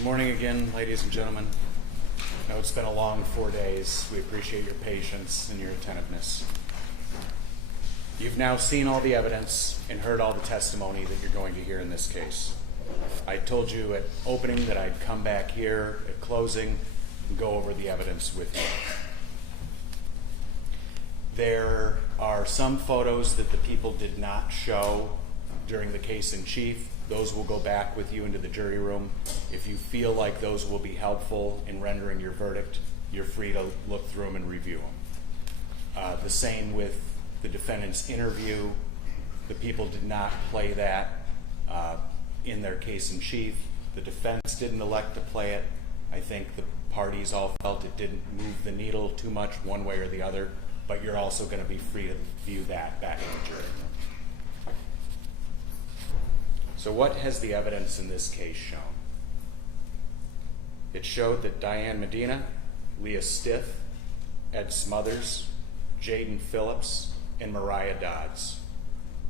Good morning again, ladies and gentlemen. I know it's been a long 4 days. We appreciate your patience and your attentiveness. You've now seen all the evidence and heard all the testimony that you're going to hear in this case. I told you at opening that I'd come back here at closing and go over the evidence with you. There are some photos that the people did not show during the case in chief. Those will go back with you into the jury room. If you feel like those will be helpful in rendering your verdict, you're free to look through them and review them. The same with the defendant's interview. The people did not play that in their case in chief. The defense didn't elect to play it. I think the parties all felt it didn't move the needle too much one way or the other, but you're also going to be free to view that back in the jury room. So what has the evidence in this case shown? It showed that Diane Medina, Leah Stith, Ed Smothers, Jaden Phillips, and Mariah Dodds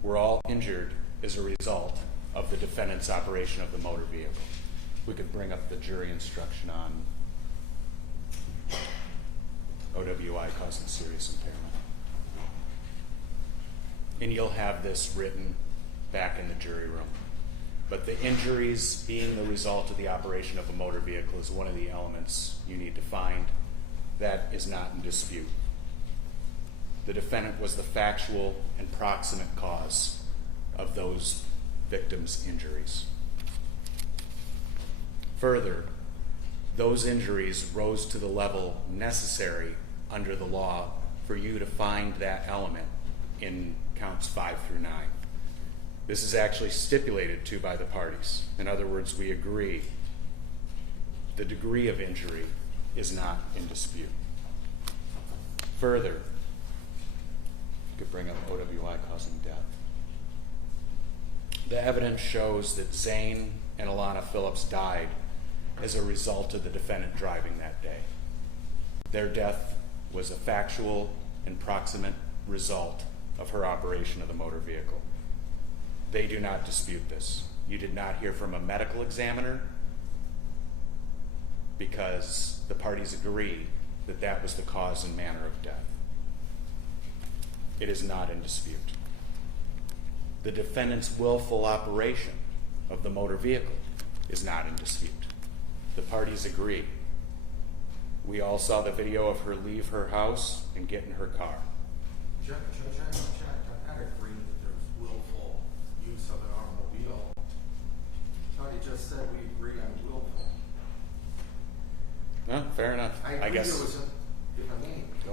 were all injured as a result of the defendant's operation of the motor vehicle. We could bring up the jury instruction on OWI causing serious impairment. And you'll have this written back in the jury room. But the injuries being the result of the operation of a motor vehicle is one of the elements you need to find. That is not in dispute. The defendant was the factual and proximate cause of those victims' injuries. Further, those injuries rose to the level necessary under the law for you to find that element in counts 5 through 9. This is actually stipulated to by the parties. In other words, we agree the degree of injury is not in dispute. Further, you could bring up OWI causing death. The evidence shows that Zane and Alana Phillips died as a result of the defendant driving that day. Their death was a factual and proximate result of her operation of the motor vehicle. They do not dispute this. You did not hear from a medical examiner because the parties agree that that was the cause and manner of death. It is not in dispute. The defendant's willful operation of the motor vehicle is not in dispute. The parties agree. We all saw the video of her leave her house and get in her car. Judge, I agree that there's willful use of an automobile. Thought you just said we agree on willful. No, fair enough. I agree guess. There was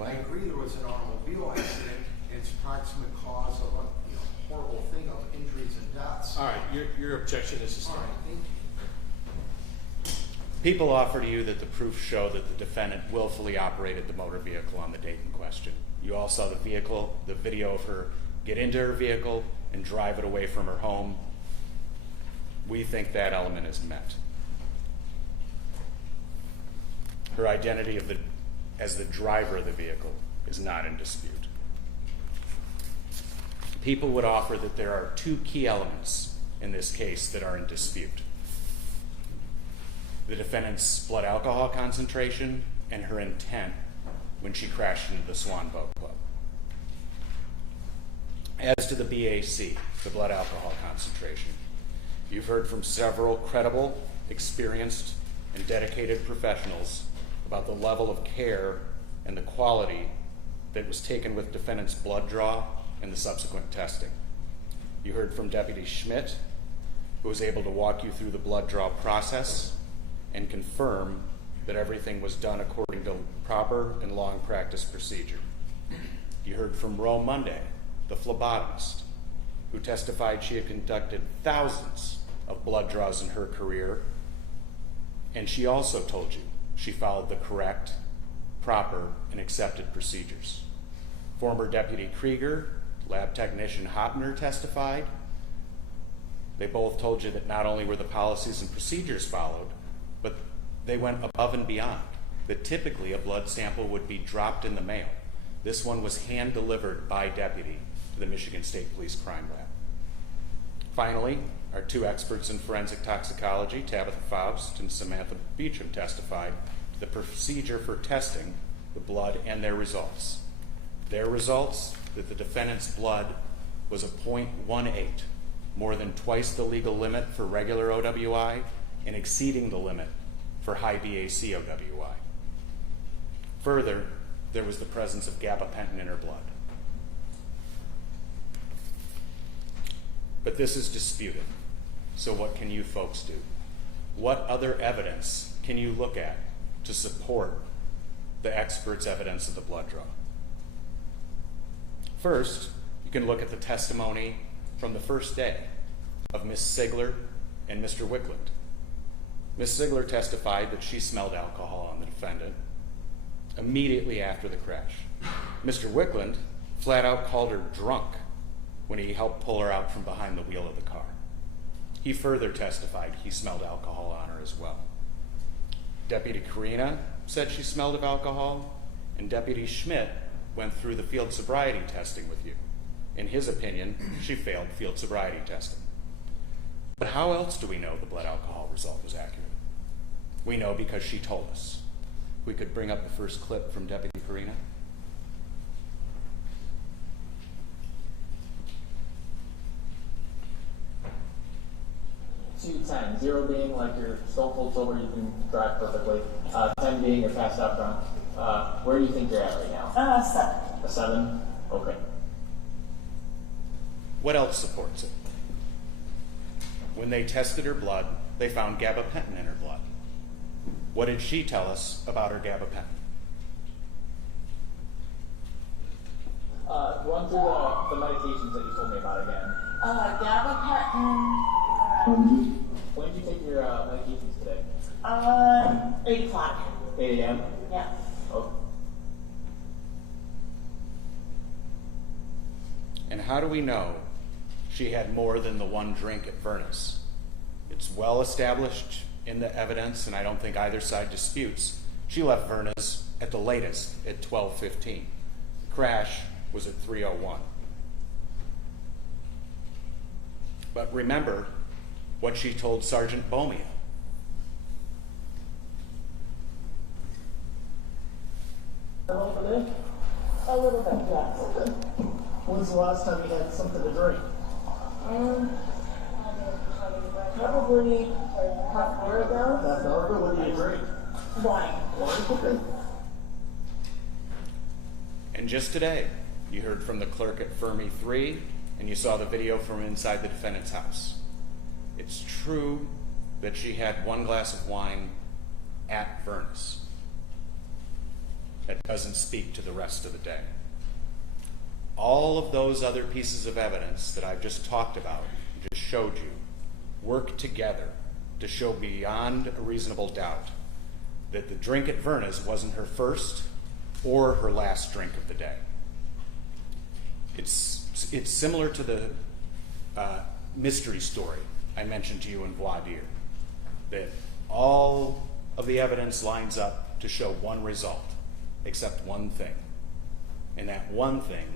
I agree there was an automobile accident. It's proximate cause of a horrible thing of injuries and deaths. All right, your objection is sustained. All right, thank you. People offer to you that the proofs show that the defendant willfully operated the motor vehicle on the date in question. You all saw the video of her get into her vehicle and drive it away from her home. We think that element is met. Her identity as the driver of the vehicle is not in dispute. People would offer that there are two key elements in this case that are in dispute: the defendant's blood alcohol concentration and her intent when she crashed into the Swan Boat Club. As to the BAC, the blood alcohol concentration, you've heard from several credible, experienced, and dedicated professionals about the level of care and the quality that was taken with defendant's blood draw and the subsequent testing. You heard from Deputy Schmidt, who was able to walk you through the blood draw process and confirm that everything was done according to proper and long practice procedure. You heard from Ro Monday, the phlebotomist, who testified she had conducted thousands of blood draws in her career, and she also told you she followed the correct, proper, and accepted procedures. Former Deputy Krieger, Lab Technician Hopner testified. They both told you that not only were the policies and procedures followed, but they went above and beyond. That typically a blood sample would be dropped in the mail. This one was hand-delivered by deputy to the Michigan State Police Crime Lab. Finally, Our two experts in forensic toxicology, Tabitha Faust and Samantha Beecham, testified to the procedure for testing the blood and their results. Their results, that the defendant's blood was a .18, more than twice the legal limit for regular OWI and exceeding the limit for high BAC OWI. Further, there was the presence of gabapentin in her blood. But this is disputed. So what can you folks do? What other evidence can you look at to support the experts' evidence of the blood draw? First, you can look at the testimony from the first day of Miss Sigler and Mr. Wickland. Miss Sigler testified that she smelled alcohol on the defendant immediately after the crash. Mr. Wickland flat out called her drunk when he helped pull her out from behind the wheel of the car. He further testified he smelled alcohol on her as well. Deputy Karina said she smelled of alcohol, and Deputy Schmidt went through the field sobriety testing with you. In his opinion, she failed field sobriety testing. But how else do we know the blood alcohol result was accurate? We know because she told us. We could bring up the first clip from Deputy Karina. To 10, 0 being like you're so full sober you can drive perfectly, 10 being you're passed out drunk. Where do you think you're at right now? 7. A 7? Okay. What else supports it? When they tested her blood, they found gabapentin in her blood. What did she tell us about her gabapentin? Run through the medications that you told me about again. Gabapentin. When did you take your medications today? 8 o'clock. 8 a.m.? Yeah. Oh. And how do we know she had more than the one drink at Vernus? It's well established in the evidence, and I don't think either side disputes. She left Vernus at the latest at 12:15. The crash was at 3:01. But remember what she told Sergeant Bomia. Today? A little bit, yes. When's the last time you had something to drink? Probably half an hour ago. Half an hour ago? What did you drink? Wine. Okay. And just today, you heard from the clerk at Fermi 3, and you saw the video from inside the defendant's house. It's true that she had one glass of wine at Vernus. That doesn't speak to the rest of the day. All of those other pieces of evidence that I've just talked about, just showed you, work together to show beyond a reasonable doubt that the drink at Vernus wasn't her first or her last drink of the day. It's similar to the mystery story I mentioned to you in voir dire, that all of the evidence lines up to show one result, except one thing. And that one thing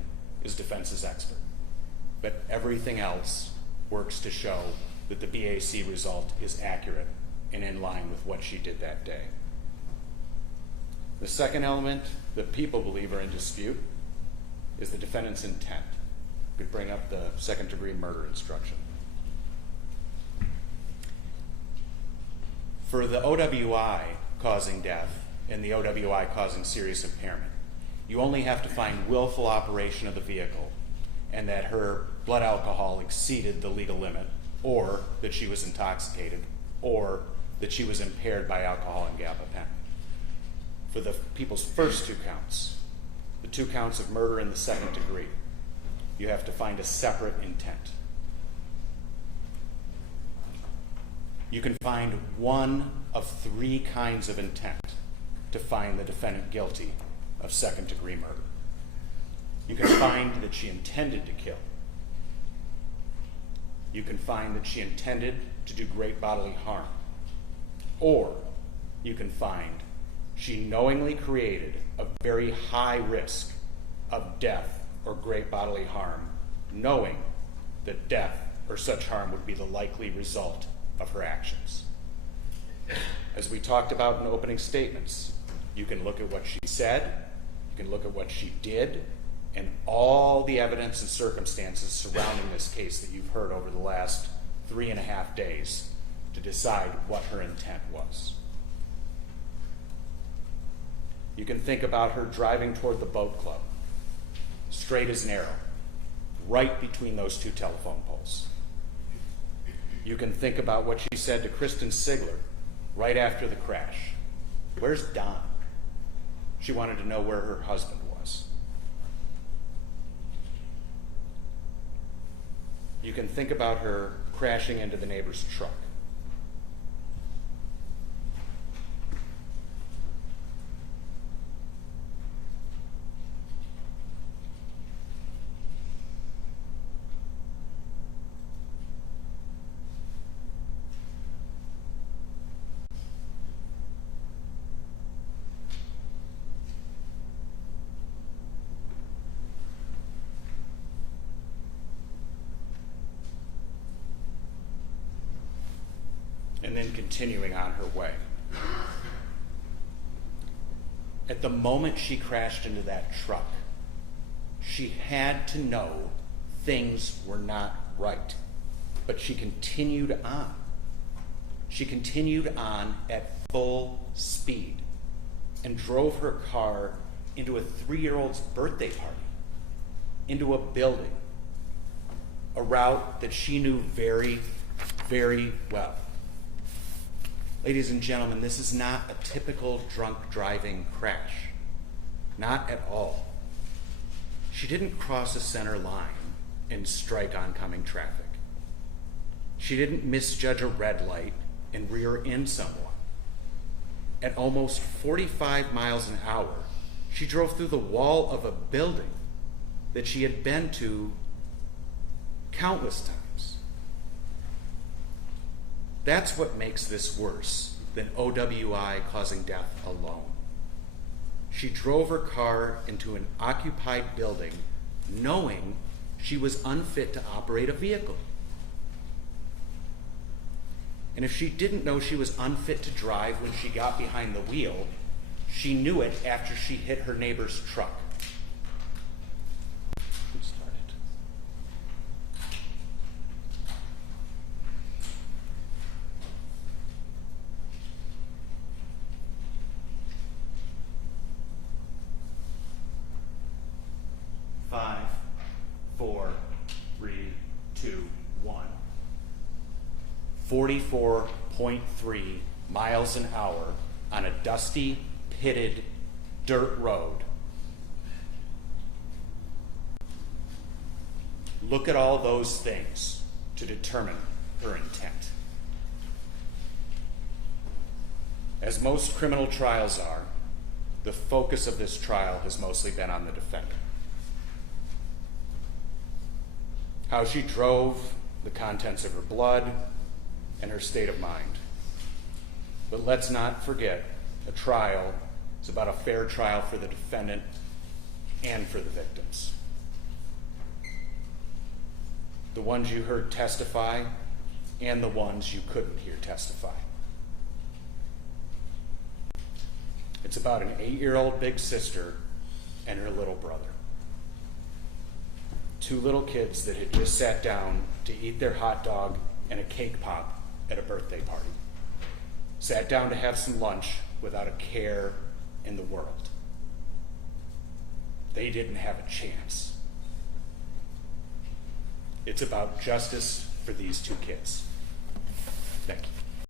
is defense's expert. But everything else works to show that the BAC result is accurate and in line with what she did that day. The second element that people believe are in dispute is the defendant's intent. We could bring up the second-degree murder instruction. For the OWI causing death and the OWI causing serious impairment, you only have to find willful operation of the vehicle and that her blood alcohol exceeded the legal limit, or that she was intoxicated, or that she was impaired by alcohol and gabapentin. For the people's first two counts, the 2 counts of murder in the second degree, you have to find a separate intent. You can find one of 3 kinds of intent to find the defendant guilty of second-degree murder. You can find that she intended to kill. You can find that she intended to do great bodily harm. Or you can find she knowingly created a very high risk of death or great bodily harm, knowing that death or such harm would be the likely result of her actions. As we talked about in opening statements, you can look at what she said, you can look at what she did, and all the evidence and circumstances surrounding this case that you've heard over the last 3.5 days to decide what her intent was. You can think about her driving toward the boat club, straight as an arrow, right between those two telephone poles. You can think about what she said to Kristen Sigler right after the crash. Where's Don? She wanted to know where her husband was. You can think about her crashing into the neighbor's truck. And then continuing on her way. At the moment she crashed into that truck, she had to know things were not right. But she continued on. She continued on at full speed and drove her car into a 3-year-old's birthday party, into a building, a route that she knew very, very well. Ladies and gentlemen, this is not a typical drunk driving crash. Not at all. She didn't cross a center line and strike oncoming traffic. She didn't misjudge a red light and rear end someone. At almost 45 miles an hour, she drove through the wall of a building that she had been to countless times. That's what makes this worse than OWI causing death alone. She drove her car into an occupied building knowing she was unfit to operate a vehicle. And if she didn't know she was unfit to drive when she got behind the wheel, she knew it after she hit her neighbor's truck. Who started? Five, 4, 3, 2, 1. 44.3 miles an hour on a dusty, pitted dirt road. Look at all those things to determine her intent. As most criminal trials are, the focus of this trial has mostly been on the defendant. How she drove, the contents of her blood, and her state of mind. But let's not forget, a trial is about a fair trial for the defendant and for the victims. The ones you heard testify and the ones you couldn't hear testify. It's about an 8-year-old big sister and her little brother. 2 little kids that had just sat down to eat their hot dog and a cake pop at a birthday party. Sat down to have some lunch without a care in the world. They didn't have a chance. It's about justice for these 2 kids. Thank you.